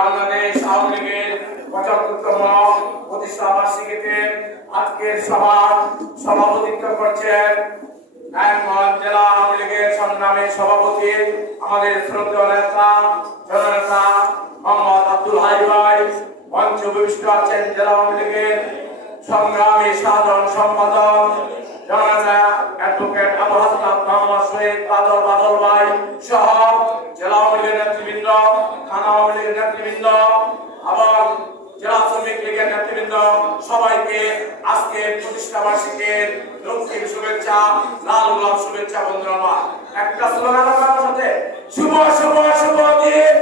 বাংলাদেশ আওয়ামী লীগের ৭৫তম প্রতিষ্ঠা বার্ষিকীতে আজকের সভাপতিত্ব করছেন নারায়ণগঞ্জ জেলা আওয়ামী লীগের সংগ্রামী সভাপতি আমাদের শ্রদ্ধেয় নেতা জননেতা মোহাম্মদ আব্দুল হাই ভাই। মঞ্চে উপবিষ্ট আছেন জেলা আওয়ামী লীগের সংগ্রামী সাধারণ সম্পাদক জননেতা অ্যাডভোকেট আবু হাসনাত মোহাম্মদ শহীদ বাদল ভাই সহ জেলা আওয়ামী লীগের নেতৃবৃন্দ, থানা আওয়ামী লীগের নেতৃবৃন্দ এবং জেলা শ্রমিক লীগের নেতৃবৃন্দ সবাইকে আজকে প্রতিষ্ঠা বার্ষিকীর রক্তিম শুভেচ্ছা, লাল গোলাপ শুভেচ্ছা। বন্ধুরা আমার একটা স্লোগান আমার সাথে, শুভ শুভ শুভ দিন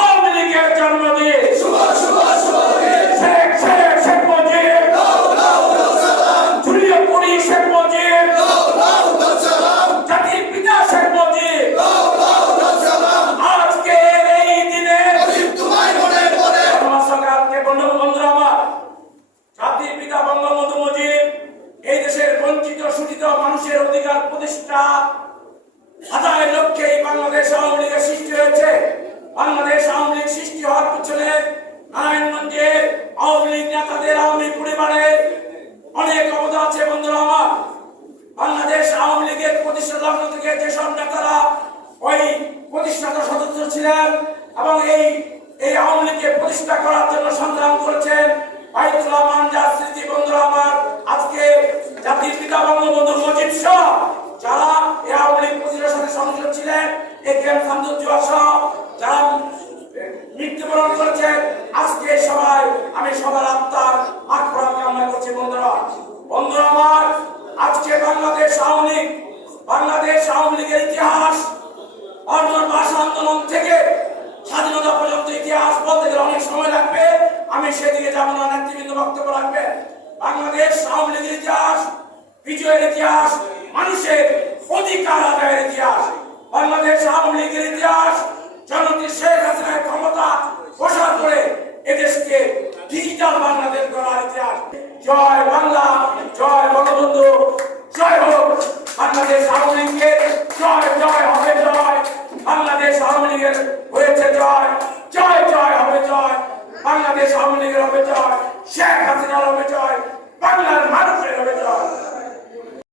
আওয়ামী লীগের জন্মদিন, শুভ শুভ শুভ দিন শেখ শেখ শেখ মুজিব, জুলিয়া পুরি শেখ মুজিব, জাতির পিতা শেখ মুজিব। আজকের এই দিনে বন্ধুরা আমার জাতির পিতা বঙ্গবন্ধু মুজিব এই দেশের বঞ্চিত শোষিত মানুষের অধিকার প্রতিষ্ঠা আদায়ের লক্ষ্যে বাংলাদেশ আওয়ামী লীগের সৃষ্টি হয়েছে। বাংলাদেশ আওয়ামী লীগ সৃষ্টি হওয়ার পিছনে নারায়ণগঞ্জের আওয়ামী লীগ নেতাদের, আওয়ামী পরিবারের অনেক অবদান আছে। বন্ধুরা আমার বাংলাদেশ আওয়ামী লীগের প্রতিষ্ঠা লগ্ন থেকে যেসব নেতারা ওই প্রতিষ্ঠাতা সদস্য ছিলেন এবং এই আওয়ামী লীগকে প্রতিষ্ঠা করার জন্য সংগ্রাম করেছেন, বাইতুল্লাহ মানজার স্মৃতি। বন্ধুরা আমার আজকে জাতির পিতা বঙ্গবন্ধু মুজিব সহ যারা এই আওয়ামী লীগ প্রতিষ্ঠার সাথে সংযুক্ত ছিলেন, একেএম শামসুজ্জোহা সহ যারা মৃত্যুবরণ করেছেন, আজকে সবাই আমি সবার আত্মার মাগফিরাত কামনা করছি। বন্ধুরা আমার আজকে বাংলাদেশ আওয়ামী লীগের ইতিহাস ভাষা আন্দোলন থেকে স্বাধীনতা পর্যন্ত ইতিহাস বলতে গেলে অনেক সময় লাগবে, আমি সেদিকে যাব না, নেতৃবৃন্দ বক্তব্য রাখবে। বাংলাদেশ আওয়ামী লীগের ইতিহাস বিজয়ের ইতিহাস, মানুষের অধিকার আদায়ের ইতিহাস। বাংলাদেশ আওয়ামী লীগের ইতিহাস জননেত্রী শেখ হাসিনার ক্ষমতা প্রসার করে এদেশকে ডিজিটাল বাংলাদেশ গড়ার ইতিহাস। জয় বাংলা, জয় বঙ্গবন্ধু, জয় হোক বাংলাদেশ আওয়ামী লীগের, জয় জয় হবে জয় বাংলাদেশ আওয়ামী লীগের হয়েছে জয়, জয় জয় হবে জয় বাংলাদেশ আওয়ামী লীগের হবে জয়, শেখ হাসিনার হবে জয়, বাংলার মানুষের হবে জয়।